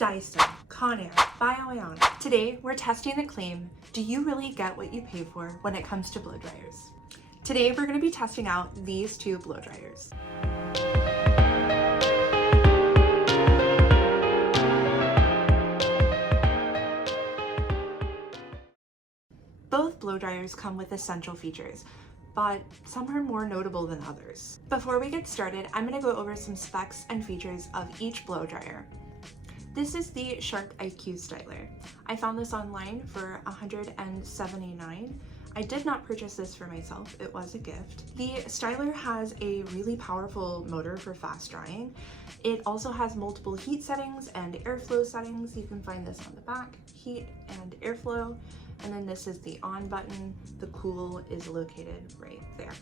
Dyson, Conair, Bioionic. Today, we're testing the claim, do you really get what you pay for when it comes to blow dryers? Today, we're gonna be testing out these two blow dryers. Both blow dryers come with essential features, but some are more notable than others. Before we get started, I'm gonna go over some specs and features of each blow dryer. This is the Shark IQ styler. I found this online for $179. I did not purchase this for myself, it was a gift. The styler has a really powerful motor for fast drying. It also has multiple heat settings and airflow settings. You can find this on the back, heat and airflow. And then this is the on button. The cool is located right there.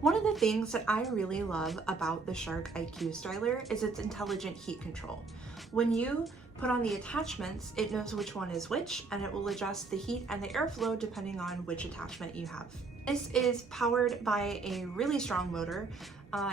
One of the things that I really love about the Shark IQ styler is its intelligent heat control. When you put on the attachments, it knows which one is which, and it will adjust the heat and the airflow depending on which attachment you have. This is powered by a really strong motor.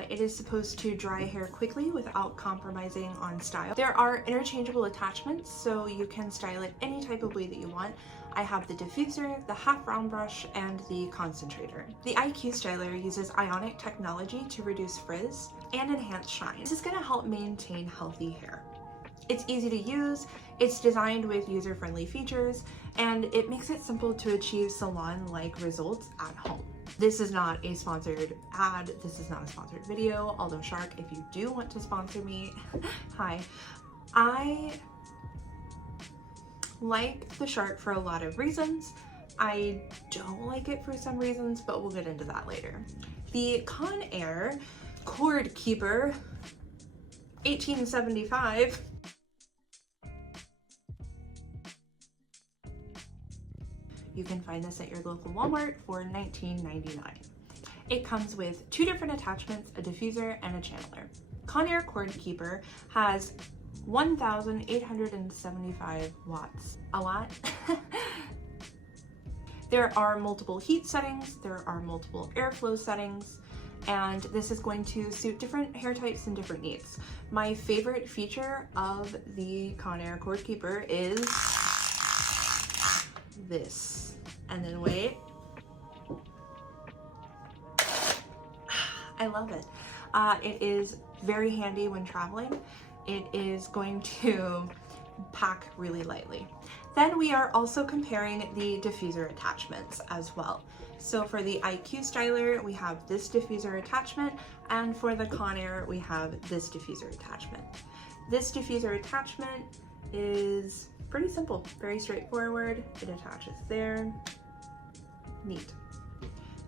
It is supposed to dry hair quickly without compromising on style. There are interchangeable attachments, so you can style it any type of way that you want. I have the diffuser, the half round brush, and the concentrator. The IQ styler uses ionic technology to reduce frizz and enhance shine. This is going to help maintain healthy hair. It's easy to use, it's designed with user-friendly features, and it makes it simple to achieve salon-like results at home. This is not a sponsored ad, this is not a sponsored video, although Shark, if you do want to sponsor me, hi. I like the Shark for a lot of reasons. I don't like it for some reasons, but we'll get into that later. The Conair CORDKEEPER 1875 You can find this at your local Walmart for $19.99. It comes with two different attachments, a diffuser and a channeler. Conair CORDKEEPER has 1,875 watts. A lot? There are multiple heat settings, there are multiple airflow settings, and this is going to suit different hair types and different needs. My favorite feature of the Conair CORDKEEPER is this. And then wait. I love it. It is very handy when traveling. It is going to pack really lightly. Then we are also comparing the diffuser attachments as well. So for the IQ styler, we have this diffuser attachment, and for the Conair, we have this diffuser attachment. This diffuser attachment is pretty simple, very straightforward. It attaches there. Neat.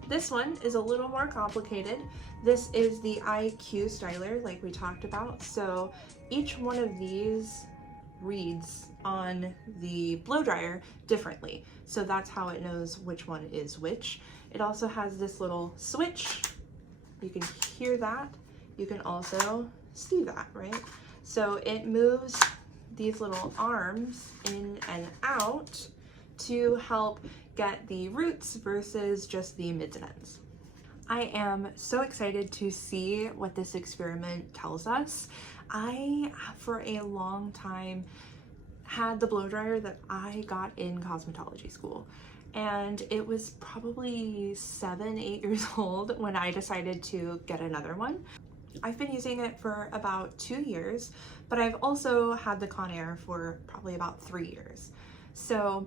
This one is a little more complicated. This is the IQ styler, like we talked about. So each one of these reads on the blow dryer differently. So that's how it knows which one is which. It also has this little switch. You can hear that. You can also see that, right? So it moves these little arms in and out to help get the roots versus just the mids and ends. I am so excited to see what this experiment tells us. I, for a long time, had the blow dryer that I got in cosmetology school. And it was probably 7, 8 years old when I decided to get another one. I've been using it for about 2 years, but I've also had the Conair for probably about 3 years. So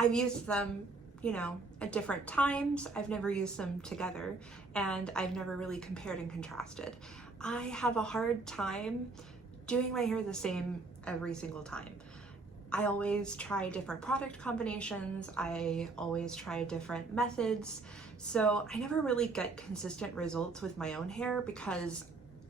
I've used them, you know, at different times. I've never used them together, and I've never really compared and contrasted. I have a hard time doing my hair the same every single time. I always try different product combinations. I always try different methods. So I never really get consistent results with my own hair because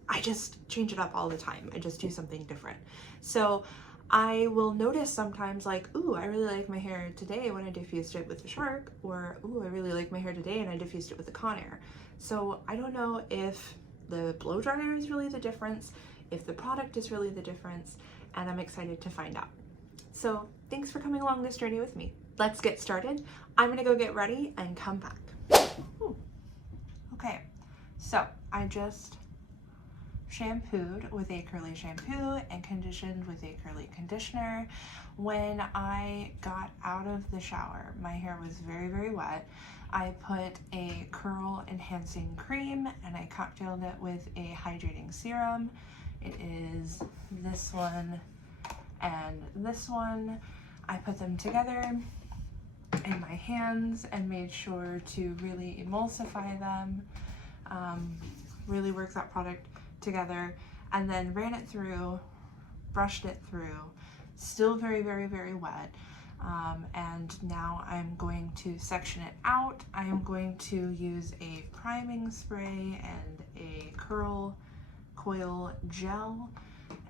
I just change it up all the time. I just do something different. So I will notice sometimes like, ooh, I really like my hair today when I diffused it with the Shark, or ooh, I really like my hair today and I diffused it with the Conair. So I don't know if the blow dryer is really the difference, if the product is really the difference, and I'm excited to find out. So thanks for coming along this journey with me. Let's get started. I'm gonna go get ready and come back. Ooh. Okay, so I just shampooed with a curly shampoo and conditioned with a curly conditioner. When I got out of the shower, my hair was very, very wet. I put a curl enhancing cream and I cocktailed it with a hydrating serum. It is this one and this one. I put them together in my hands and made sure to really emulsify them, really work that product together, and then ran it through, brushed it through, still very, very, very wet. And now I'm going to section it out. I am going to use a priming spray and a curl coil gel,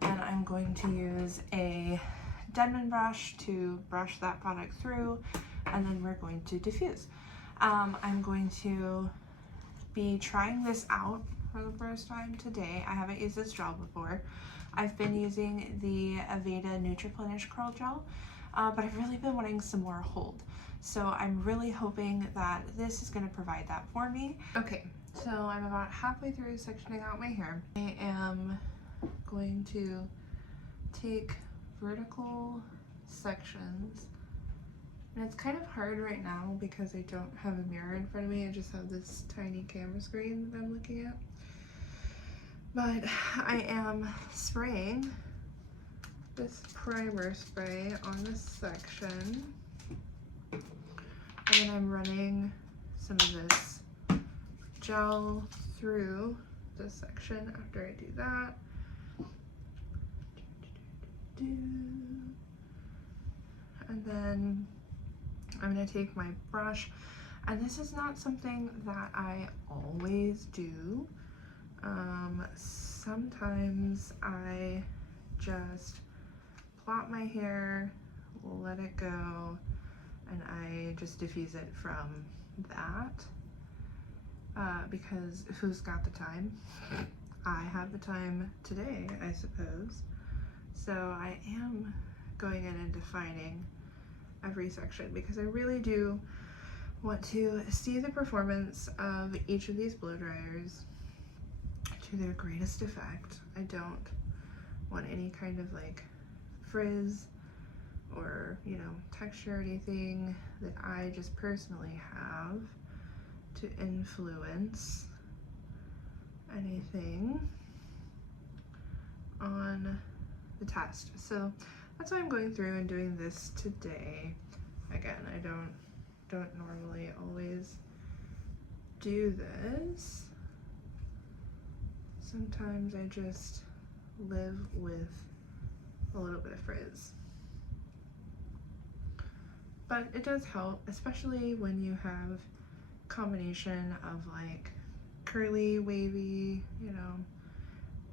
and I'm going to use a Denman brush to brush that product through, and then we're going to diffuse. I'm going to be trying this out for the first time today. I haven't used this gel before. I've been using the Aveda Nutriplenish Curl Gel, but I've really been wanting some more hold. So I'm really hoping that this is going to provide that for me. Okay, so I'm about halfway through sectioning out my hair. I am going to take vertical sections, and it's kind of hard right now because I don't have a mirror in front of me. I just have this tiny camera screen that I'm looking at. But I am spraying this primer spray on this section, and then I'm running some of this gel through this section after I do that. And then I'm going to take my brush, and this is not something that I always do. Sometimes I just plot my hair, let it go, and I just diffuse it from that, because who's got the time? I have the time today, I suppose. So I am going in and defining every section because I really do want to see the performance of each of these blow dryers to their greatest effect. I don't want any kind of like frizz or, you know, texture or anything that I just personally have to influence anything on the test. So that's why I'm going through and doing this today. Again, I don't normally always do this. Sometimes I just live with a little bit of frizz. But it does help, especially when you have combination of like curly, wavy, you know,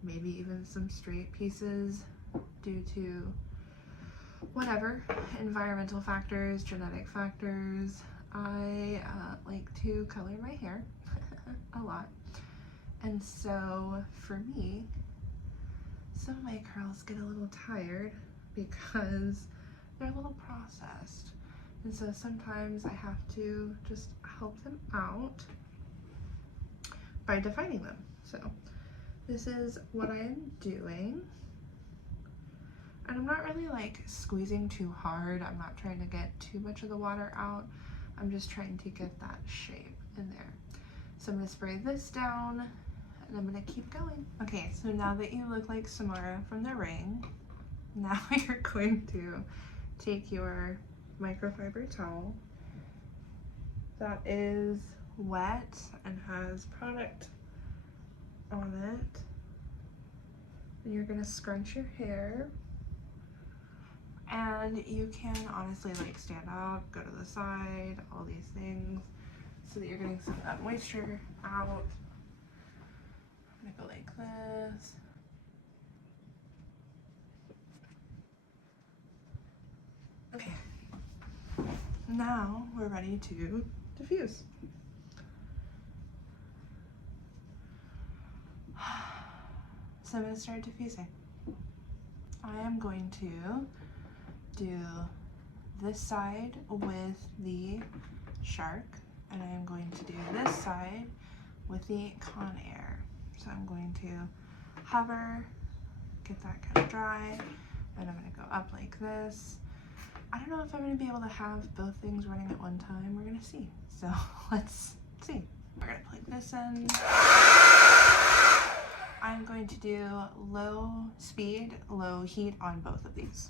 maybe even some straight pieces due to whatever, environmental factors, genetic factors. I like to color my hair a lot. And so for me, some of my curls get a little tired because they're a little processed. And so sometimes I have to just help them out by defining them. So this is what I am doing. And I'm not really like squeezing too hard. I'm not trying to get too much of the water out. I'm just trying to get that shape in there. So I'm gonna spray this down and I'm gonna keep going. Okay, so now that you look like Samara from The Ring, now you're going to take your microfiber towel that is wet and has product on it, and you're gonna scrunch your hair. And you can honestly like stand up, go to the side, all these things, so that you're getting some of that moisture out. I'm gonna go like this. Okay, now we're ready to diffuse. So I'm gonna start diffusing. I am going to do this side with the Shark, and I am going to do this side with the Conair. So I'm going to hover, get that kind of dry, and I'm gonna go up like this. I don't know if I'm gonna be able to have both things running at one time. We're gonna see. So let's see. We're gonna plug this in. I'm going to do low speed, low heat on both of these.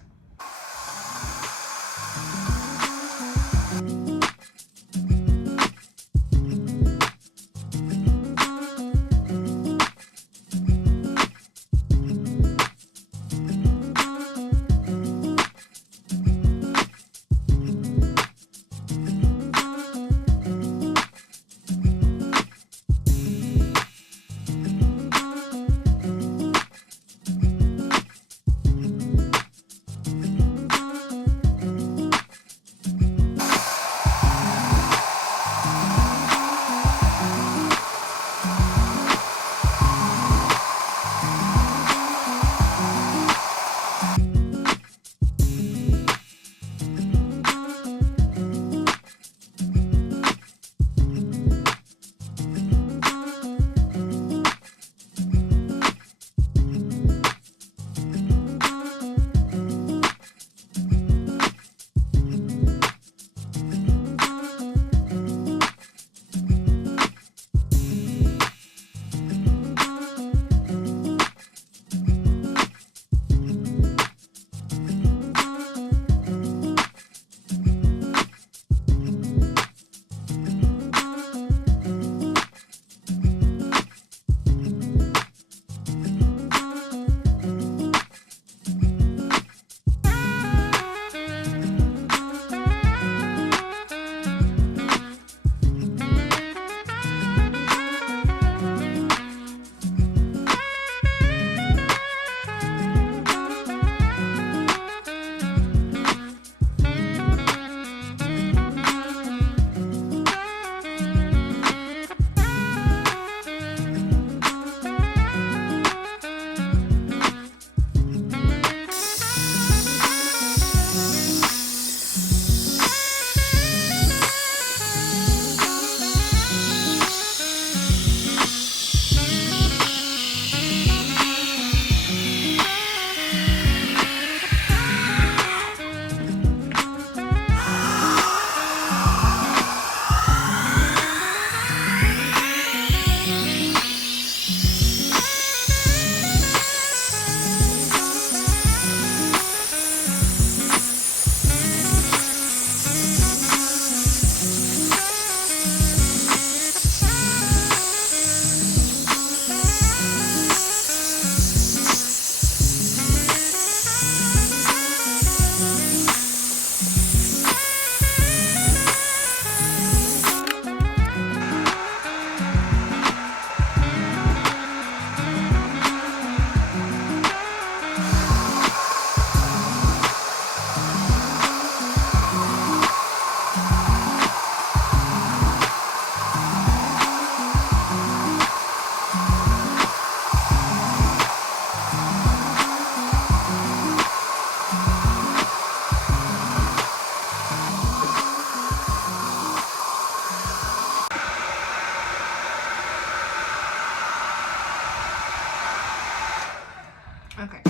Okay,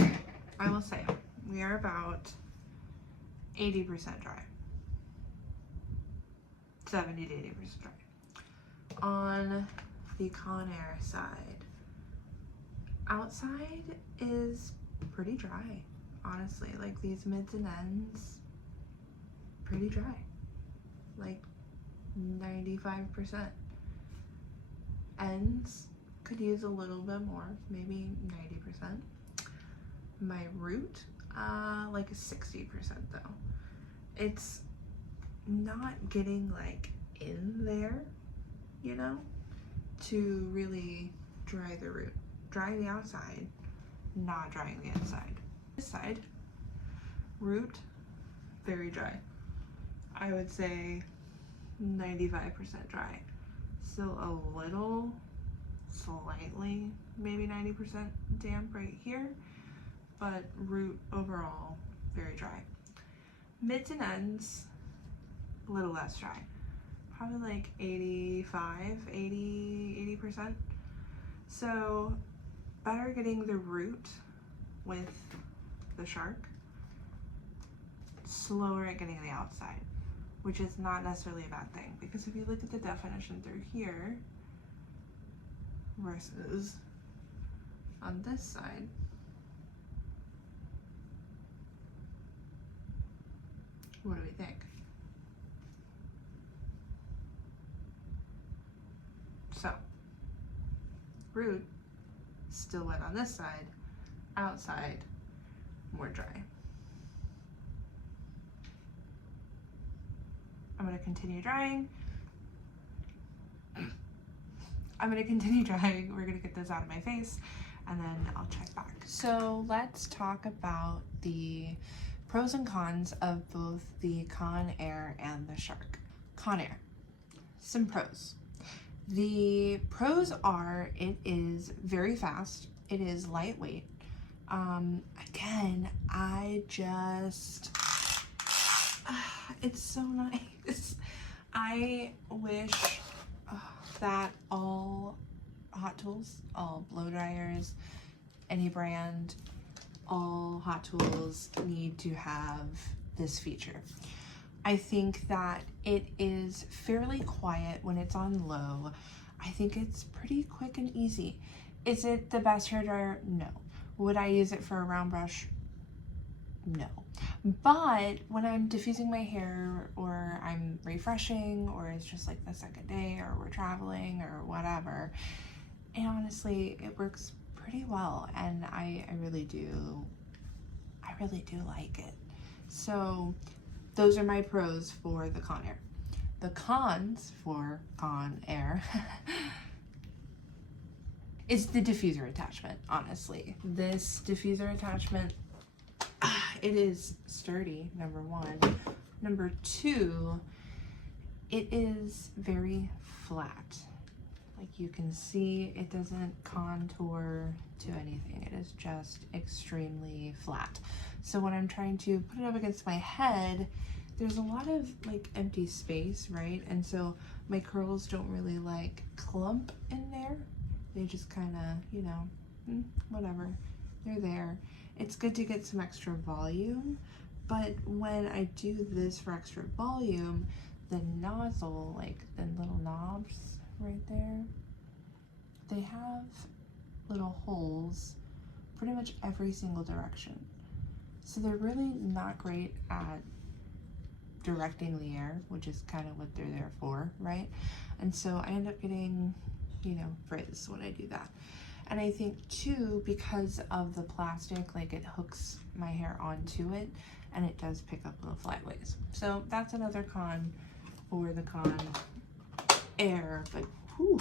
I will say we are about 80% dry. 70 to 80% dry. On the Conair side, outside is pretty dry, honestly. Like these mids and ends, pretty dry. Like 95%. Ends could use a little bit more, maybe 90%. My root, like 60% though. It's not getting like in there, you know, to really dry the root. Dry the outside, not drying the inside. This side, root, very dry. I would say 95% dry. Still a little, slightly, maybe 90% damp right here, but root overall, very dry. Mids and ends, a little less dry. Probably like 85, 80%. So better getting the root with the shark, slower at getting the outside, which is not necessarily a bad thing, because if you look at the definition through here versus on this side, what do we think? So, root, still wet on this side, outside, more dry. I'm going to continue drying. We're going to get this out of my face, and then I'll check back. So let's talk about the pros and cons of both the Conair and the Shark. Conair, some pros. The pros are it is very fast, it is lightweight. Again, it's so nice. I wish that all hot tools, all blow dryers, any brand, all hot tools need to have this feature. I think that it is fairly quiet when it's on low. I think it's pretty quick and easy. Is it the best hairdryer? No. Would I use it for a round brush? No. But when I'm diffusing my hair, or I'm refreshing, or it's just like the second day, or we're traveling or whatever, and honestly it works pretty well, and I really do like it. So those are my pros for the Conair. The cons for Conair is the diffuser attachment, honestly. This diffuser attachment, it is sturdy, number one. Number two, it is very flat. Like you can see, it doesn't contour to anything. It is just extremely flat. So when I'm trying to put it up against my head, there's a lot of like empty space, right? And so my curls don't really like clump in there. They just kind of, you know, whatever, they're there. It's good to get some extra volume, but when I do this for extra volume, the nozzle, like the little knobs right there, they have little holes pretty much every single direction. So they're really not great at directing the air, which is kind of what they're there for, right? And so I end up getting, you know, frizz when I do that. And I think too, because of the plastic, like it hooks my hair onto it, and it does pick up little flyaways. So that's another con for the Conair, but whew,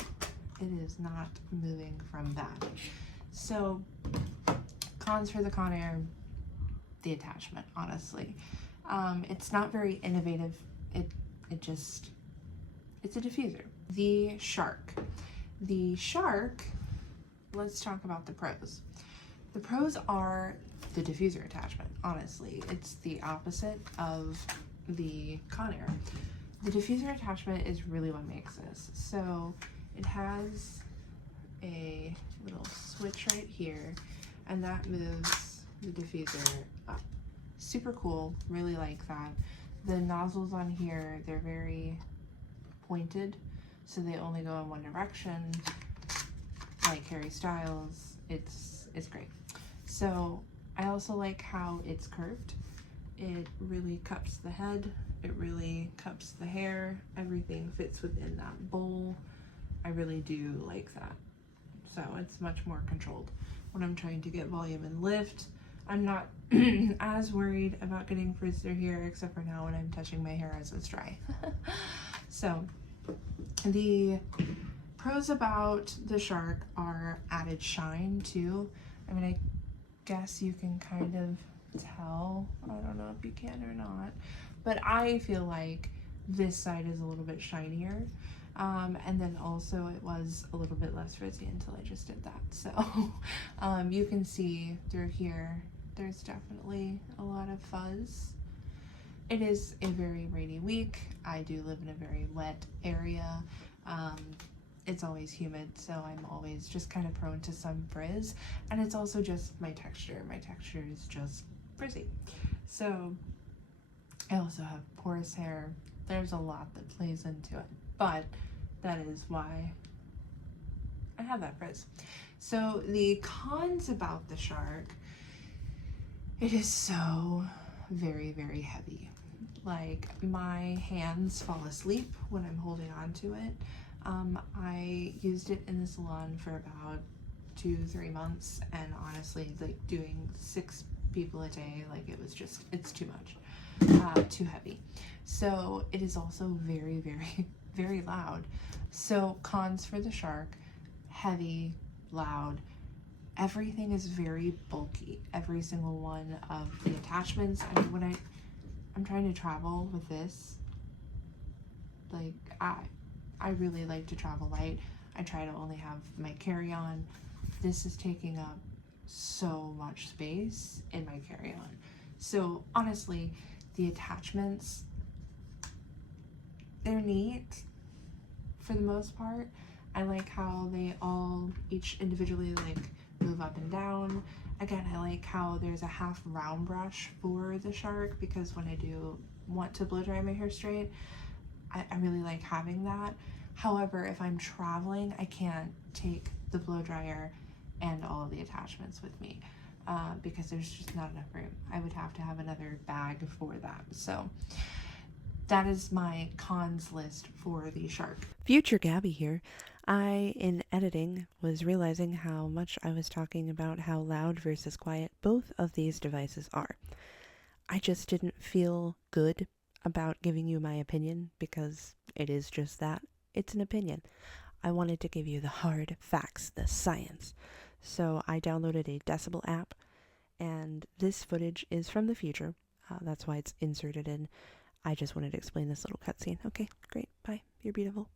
it is not moving from that. So cons for the Conair, the attachment, honestly. It's not very innovative. It's a diffuser. The Shark. The Shark, let's talk about the pros. The pros are the diffuser attachment, honestly. It's the opposite of the Conair. The diffuser attachment is really what makes this. So it has a little switch right here, and that moves the diffuser up. Super cool, really like that. The nozzles on here, they're very pointed, so they only go in one direction, like Harry Styles. It's great. So I also like how it's curved. It really cups the head, it really cups the hair, everything fits within that bowl. I really do like that. So it's much more controlled. When I'm trying to get volume and lift, I'm not as worried about getting frizz through here, except for now when I'm touching my hair as it's dry. So the pros about the Shark are added shine too. I mean, I guess you can kind of tell. I don't know if you can or not, but I feel like this side is a little bit shinier. And then also it was a little bit less frizzy until I just did that. So you can see through here, there's definitely a lot of fuzz. It is a very rainy week. I do live in a very wet area. it's always humid, so I'm always just kind of prone to some frizz, and it's also just my texture. My texture is just frizzy. So I also have porous hair. There's a lot that plays into it, but that is why I have that frizz. So the cons about the Shark, it is so very, very heavy. Like, my hands fall asleep when I'm holding on to it. I used it in the salon for about 2-3 months, and honestly, like, doing 6 people a day, like, it was just, it's too much, too heavy. So it is also very, very, very loud. So cons for the Shark: heavy, loud, everything is very bulky. Every single one of the attachments. I mean, when I'm trying to travel with this, like, I really like to travel light. I try to only have my carry-on. This is taking up so much space in my carry-on. So honestly, the attachments, they're neat for the most part. I like how they all each individually like move up and down. Again, I like how there's a half round brush for the Shark, because when I do want to blow dry my hair straight, I really like having that. However, if I'm traveling, I can't take the blow dryer and all of the attachments with me because there's just not enough room. I would have to have another bag for that. So that is my cons list for the Shark. Future Gabby here. I, in editing, was realizing how much I was talking about how loud versus quiet both of these devices are. I just didn't feel good about giving you my opinion, because it is just that. It's an opinion. I wanted to give you the hard facts, the science. So I downloaded a Decibel app, and this footage is from the future. That's why it's inserted in. I just wanted to explain this little cutscene. Okay, great. Bye. You're beautiful.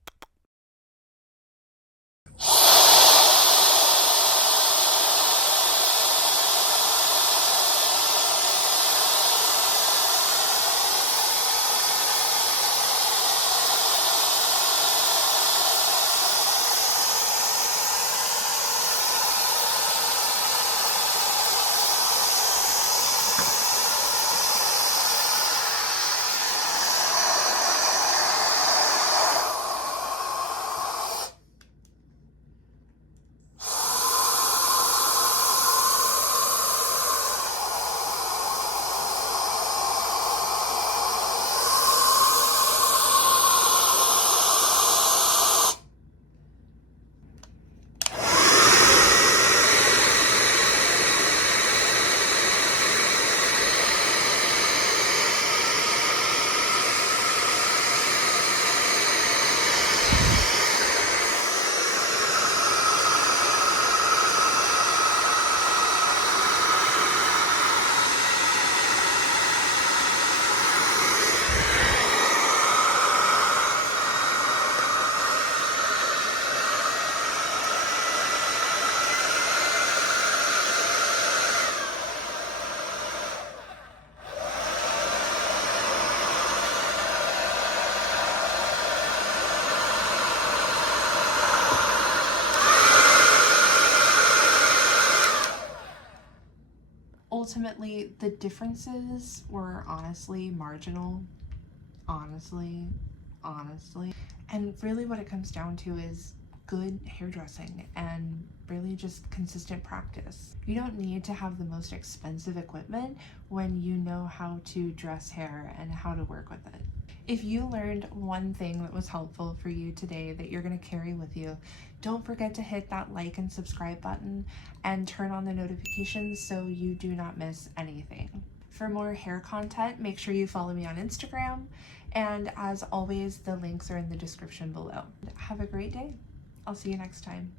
Ultimately, the differences were honestly marginal. Honestly. And really what it comes down to is good hairdressing and really just consistent practice. You don't need to have the most expensive equipment when you know how to dress hair and how to work with it. If you learned one thing that was helpful for you today that you're going to carry with you, don't forget to hit that like and subscribe button and turn on the notifications so you do not miss anything. For more hair content, make sure you follow me on Instagram, and as always, the links are in the description below. Have a great day. I'll see you next time.